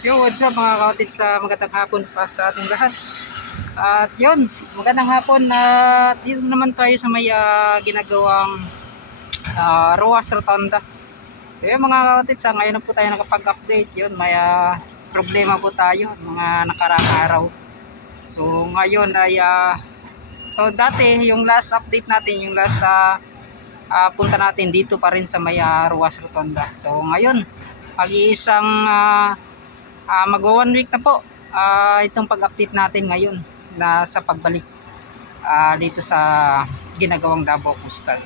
Yo, what's up mga kaotid, sa magandang hapon pa sa ating lahat. At yun, magandang hapon at dito naman tayo sa may ginagawang Ruas Rotonda. Yun mga kaotid, sa ngayon na po tayo nakapag-update. Yun, may problema po tayo mga nakaraang araw. So ngayon ay so dati yung last update natin, yung last punta natin dito pa rin sa may Ruas Rotonda. So ngayon, mag-iisang magwa 1 week na po itong pag-update natin ngayon na sa pagbalik dito sa ginagawang Davao Coastal.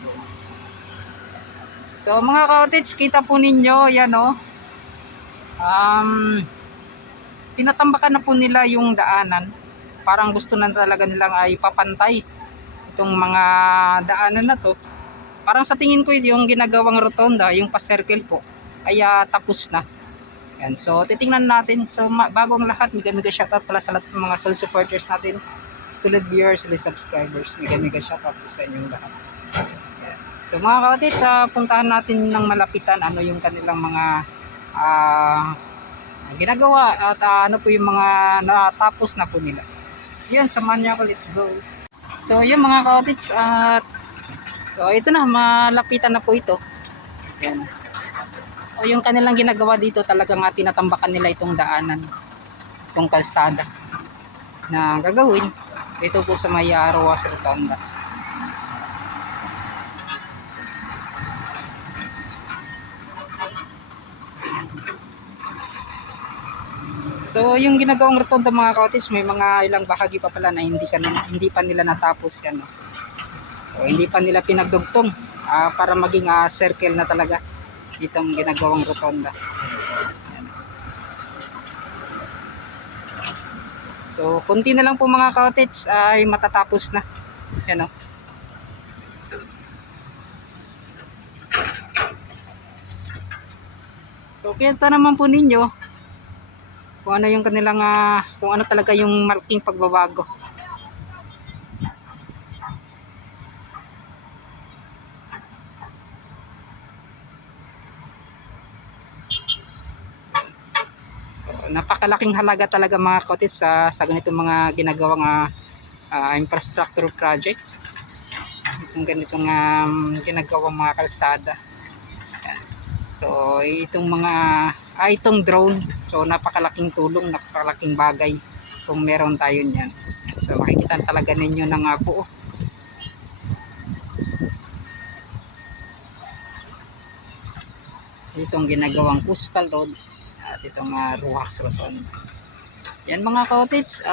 So mga ka-cottage, kita po ninyo yan tinatambakan na po nila yung daanan. Parang gusto na talaga nilang ay papantay itong mga daanan na to. Parang sa tingin ko yung ginagawang rotonda, yung pa-circle po ay tapos na. Yan. So titingnan natin. So bago ang lahat, mega shoutout pala sa lahat ng mga solid supporters natin, solid viewers, solid subscribers. Mega shoutout po sa inyong lahat. Yan. So mga kapatid, sa puntahan natin ng malapitan ano yung kanilang mga ginagawa at ano po yung mga natapos na po nila. Yan, samahan niyo ako, let's go. So yun mga kapatid, so ito na, malapitan na po ito. Yan. So yung kanilang ginagawa dito, talagang tinatambakan nila itong daanan, itong kalsada na gagawin dito po sa may Ruas Rotonda. So yung ginagawang rotonda mga cottage, may mga ilang bahagi pa pala na hindi pa nila natapos yan. So hindi pa nila pinagdugtong para maging circle na talaga itong ginagawang rotonda. Yan. So kunti na lang po mga cottage ay matatapos na. Yan . So kita naman po ninyo kung ano yung kanilang kung ano talaga yung malaking pagbabago. Napakalaking halaga talaga mga kotis sa ganitong mga ginagawang infrastructure project, itong ganitong ginagawang mga kalsada. Yan. So itong mga itong drone, so napakalaking tulong, napakalaking bagay kung meron tayo niyan. So makikita talaga ninyo ng buo itong ginagawang coastal road at itong Ruas Rotonda. Yan mga cottage,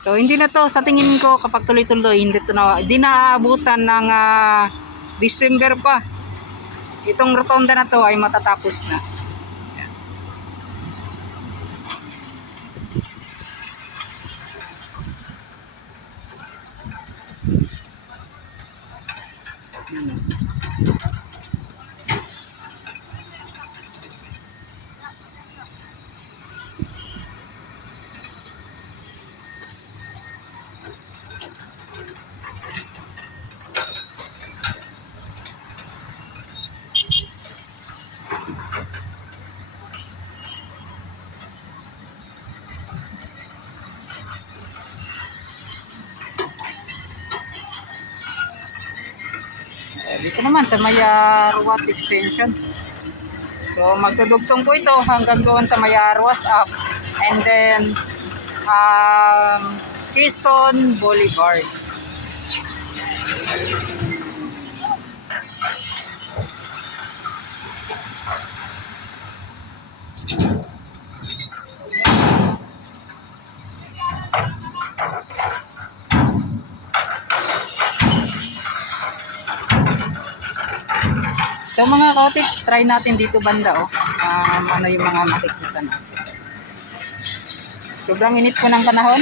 so hindi na to, sa tingin ko kapag tuloy-tuloy, hindi na aabutan ng December pa. Itong rotonda na to ay matatapos na. Yan. Yan. Dito naman sa may Ruas Extension. So magdudugtong po ito hanggang doon sa may Ruas Up and then Quezon Boulevard. So mga cottage, try natin dito banda ano yung mga makikita natin. Sobrang init po ng panahon.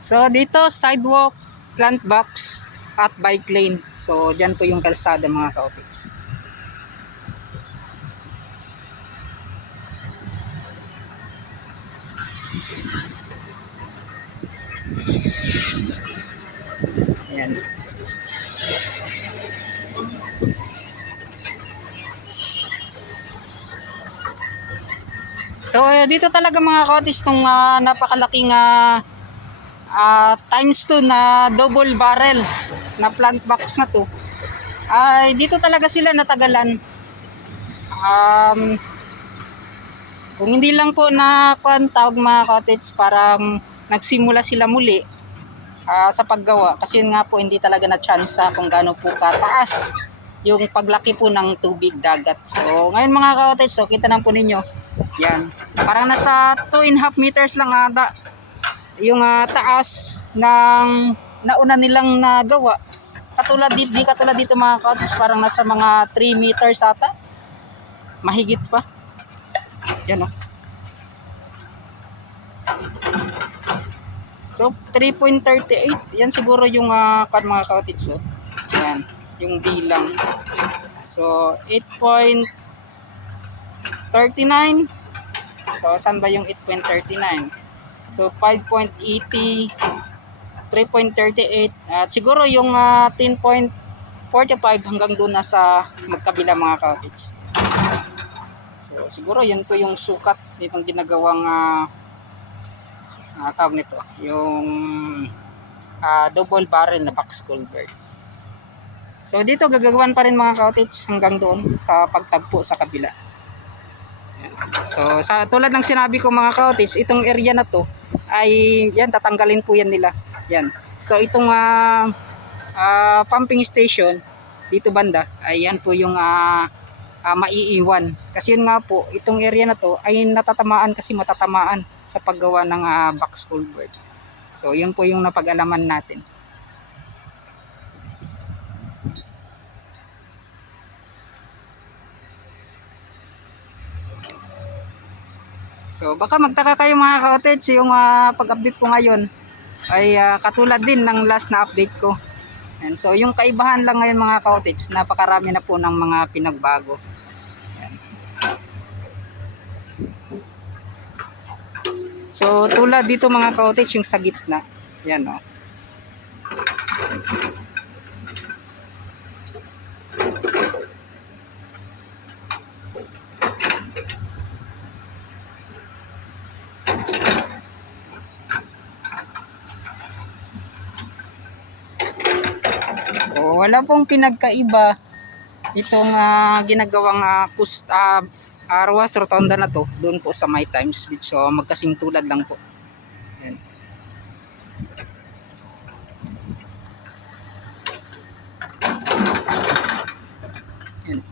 So dito sidewalk, plant box at bike lane. So dyan po yung kalsada mga cottage. Ayan. So dito talaga mga kautis tong napakalaking times 2 na double barrel na plant box na to, ay dito talaga sila natagalan. Kung hindi lang po na tawag mga cottage, parang nagsimula sila muli sa paggawa, kasi yun nga po hindi talaga na chance kung gaano po kataas yung paglaki po ng tubig dagat. So ngayon mga cottage, so kita na po ninyo yan, parang nasa 2.5 meters lang ata yung taas ng nauna nilang nagawa. Katulad dito, di katulad dito mga cottage, parang nasa mga 3 meters ata, mahigit pa. Yan o. So 3.38, yan siguro yung mga cottage. So yan yung bilang. So 8.39. So saan ba yung 8.39? So 5.80, 3.38, at siguro yung 10.45 hanggang doon na sa magkabila mga cottage. So siguro yun po yung sukat nitong ginagawang tawag nito, yung double barrel na box culvert. So dito gagawin pa rin mga cottage hanggang doon sa pagtagpo sa kabila. So sa tulad ng sinabi ko mga cottage, itong area na to ay yan, tatanggalin po yan nila. Yan. So itong pumping station dito banda, ay yan po yung maiiwan. Kasi yun nga po, itong area na to ay natatamaan, kasi matatamaan sa paggawa ng box culvert. So yun po yung napag-alaman natin. So baka magtaka kayo mga cottage, yung pag-update ko ngayon ay katulad din ng last na update ko. And so yung kaibahan lang ngayon mga cottage, napakarami na po ng mga pinagbago. Ayan. So tulad dito mga cottage, yung sa gitna, yan o. Wala pong pinagkaiba itong ginagawang Ruas Rotonda na to doon po sa My Times Beach. So magkasing tulad lang po. Ayan. Ayan.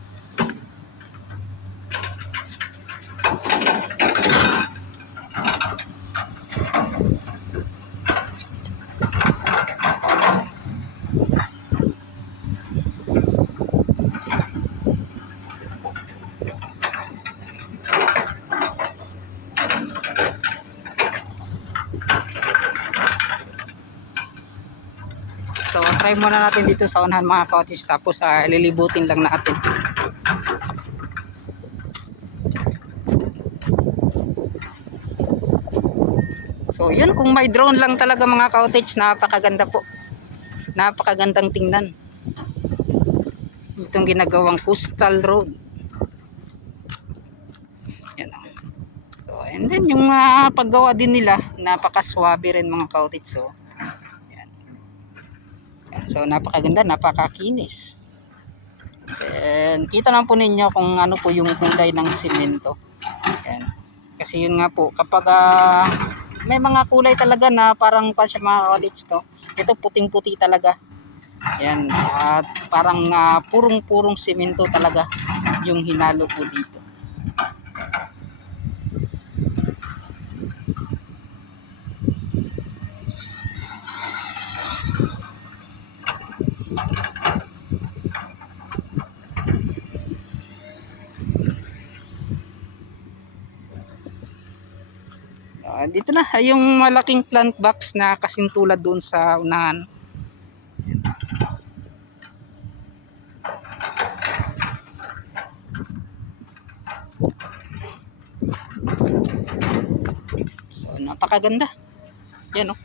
So try muna natin dito sa unahan mga cottage, tapos lilibutin lang natin. So yun, kung may drone lang talaga mga cottage, napakaganda po. Napakagandang tingnan itong ginagawang coastal road. Yan. So and then yung paggawa din nila, napakaswabe rin mga cottage. So so napakaganda, napakakinis. And kita lang po ninyo kung ano po yung kulay ng simento. Ayan. Kasi yun nga po, kapag may mga kulay talaga na parang pa siya mga cottage to, ito puting-puti talaga. Ayan. At parang purong-purong simento talaga yung hinalo po dito. Dito na yung malaking plant box na kasing tulad doon sa unahan. So Napakaganda. Yan, oh.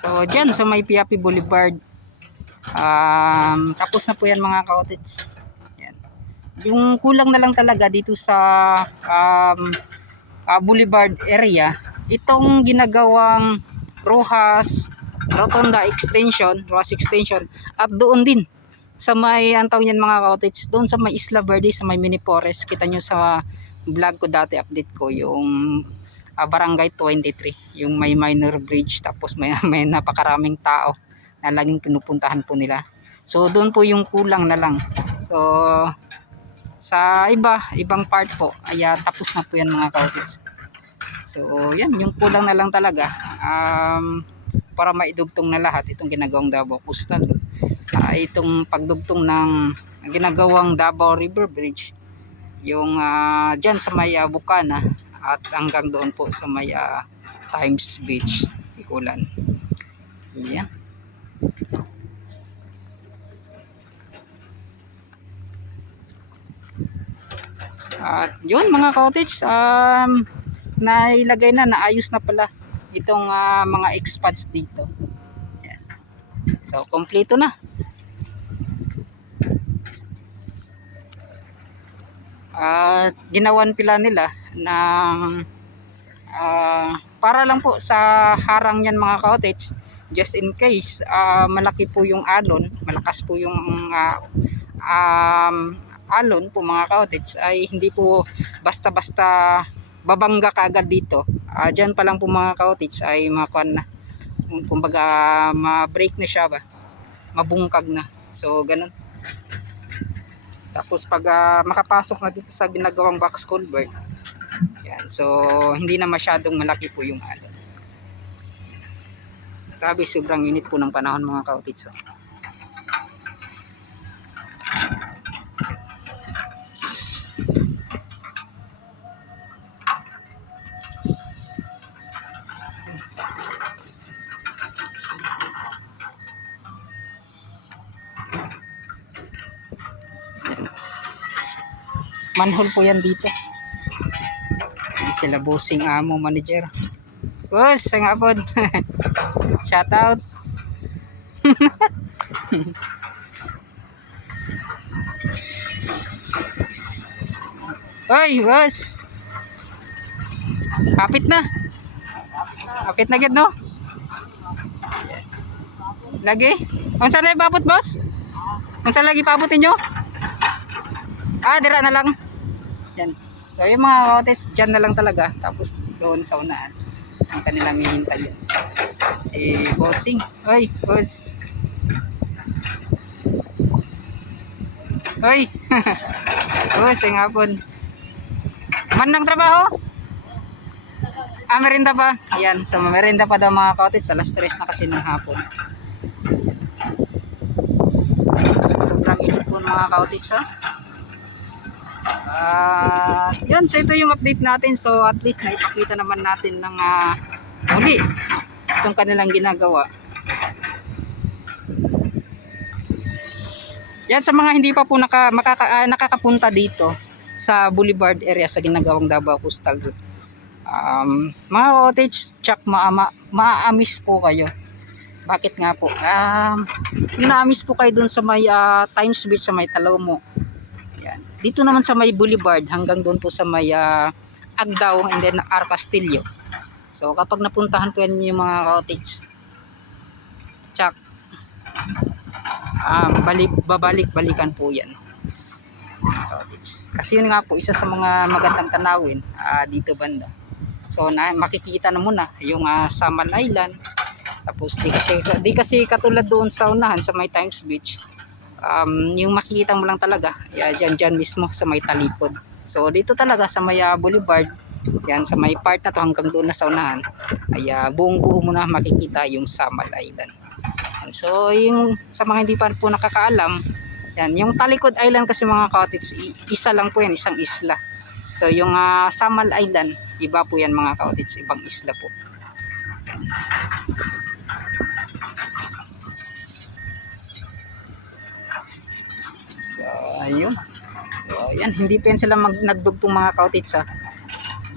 So dyan sa may Piapi Boulevard, tapos na po yan mga ka-cottage. Yan. Yung kulang na lang talaga dito sa Boulevard area, itong ginagawang Rotonda extension, Rojas extension, at doon din sa may antaw niyan mga ka-cottage, doon sa may Isla Verde, sa may mini forest. Kita nyo sa vlog ko dati, update ko yung Barangay 23, yung may minor bridge, tapos may napakaraming tao na laging pinupuntahan po nila. So doon po yung kulang na lang. So sa ibang part po ay tapos na po yan mga ka-cottage. So yan, yung kulang na lang talaga para maidugtong na lahat itong ginagawang Davao Coastal. Itong pagdugtong ng ginagawang Davao River Bridge, yung dyan sa may Bukana at hanggang doon po sa may Times Beach, Ikulan. Yan. At yun mga ka-cottage, nailagay na, naayos na pala itong mga expats dito. Yan. So kompleto na. At ginawan pila nila ng para lang po sa harang yan mga ka-cottage, just in case malaki po yung alon, malakas po yung alon po mga ka-cottage, ay hindi po basta-basta babangga kaagad dito. Dyan pa lang po mga ka-cottage ay makuan na, kumbaga ma-break na siya ba, mabungkag na. So ganun. Tapos pag makapasok na dito sa ginagawang box culvert, yan, so hindi na masyadong malaki po yung alon. Grabe, sobrang init po ng panahon mga ka-cottage. So manhole po yan dito. Hindi sila bossing amo manager. Boss, ang hapon. Shout out. Oy, boss. Kapit na. Kapit na gid no? Lagi? Unsa na ipabot, boss? Unsa lagi pabotin nyo? Dira na lang. Yan. So yung mga ka-cottage, dyan na lang talaga. Tapos doon sa unahan ang kanilang hihintayin. Si bossing. Oy, boss. Oy. Boss, ang hapon. Man ng trabaho? Merinda pa. Ayan, so merinda pa daw mga ka-cottage. Alas 3 na kasi ng hapon. Sobrang init po mga ka-cottage, ha? Yun, so ito yung update natin. So at least naipakita naman natin ng muli itong kanilang ginagawa. Yan, sa mga hindi pa po nakakapunta dito sa Boulevard area sa ginagawang Davao Coastal Road, mga cottage, tsak maaamis po kayo. Bakit nga po? Naamis po kayo dun sa may Times Beach, sa may Talomo. Yan. Dito naman sa may Boulevard hanggang doon po sa may Agdao and then R. Castillo. So kapag napuntahan po yan yung mga cottage, tsak, babalik-balikan po yan. Kasi yun nga po, isa sa mga magandang tanawin dito banda. So makikita na muna yung Samal Island. Tapos di kasi katulad doon sa unahan sa may Times Beach, yung makikita mo lang talaga dyan mismo sa may talikod. So dito talaga sa may Boulevard, yan sa may part na to hanggang doon na sa unahan, ay buong buo mo na makikita yung Samal Island. And so yung sa mga hindi pa po nakakaalam, yan yung Talikod Island kasi mga cottage, isa lang po yan, isang isla. So yung Samal Island, iba po yan mga cottage, ibang isla po. Ayun. So, ayan, hindi pa yan sila nagdugtong mga kautits ha.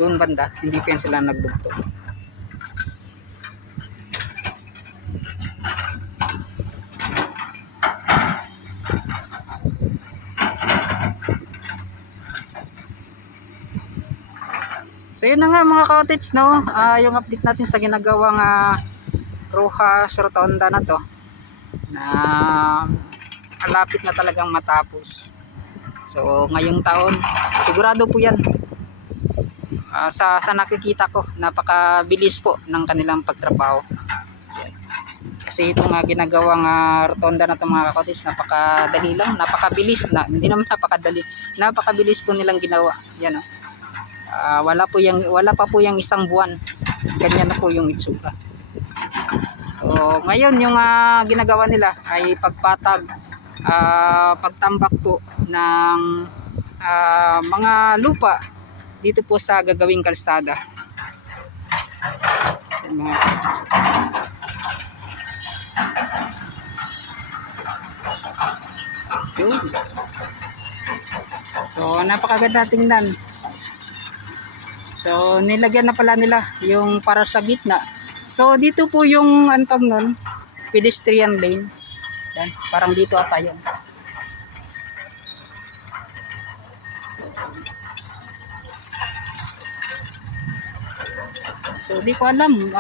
Doon banda, hindi pa yan sila nagdugtong. So yun na nga mga kautits, no? Yung update natin sa ginagawang Rojas Rotonda na to, na malapit na talagang matapos. So ngayong taon sigurado po yan, sa nakikita ko napakabilis po ng kanilang pagtrabaho. Yan. Kasi itong ginagawang rotonda na to mga kautits, napakadali lang, napakabilis na, hindi naman napakadali, napakabilis po nilang ginawa. Yan oh. Wala pa po yung isang buwan, ganyan na po yung itsura. So ngayon yung ginagawa nila ay pagpatag, pagtambak po ng mga lupa dito po sa gagawing kalsada. Mga yun. So napakaganda tingnan. So nilagyan na pala nila yung para sa gitna. So dito po yung antog nun, pedestrian lane. Yan, parang dito ata yun. So di ko alam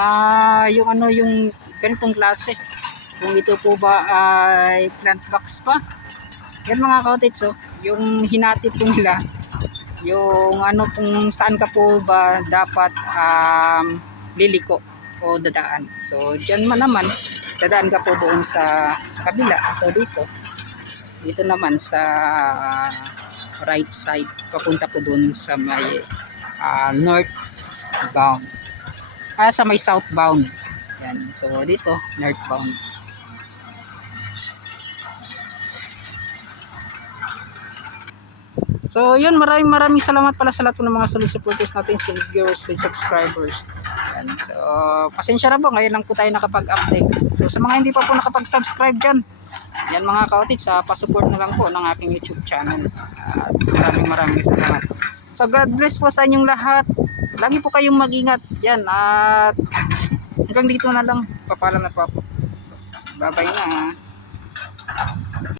yung ano yung ganitong klase. Kung ito po ba ay plant box pa. Yan mga kautits, yung hinati po nila, yung ano kung saan ka po ba dapat liliko o dadaan. So diyan man naman dadaan ka po doon sa kabila. So dito naman sa right side papunta po doon sa may northbound, sa may southbound. Yan. So dito northbound. So yun, maraming salamat pala sa lahat ng mga solid supporters natin, solid viewers, solid subscribers. Yan. So pasensya na po, ngayon lang po tayo nakapag-update. So sa mga hindi pa po nakapag-subscribe dyan, yan mga kautits, pasupport na lang po ng aking YouTube channel. At maraming salamat. So God bless po sa inyong lahat. Lagi po kayong mag-ingat. Yan, at hanggang dito na lang. Papaalam na po ako. Bye bye na.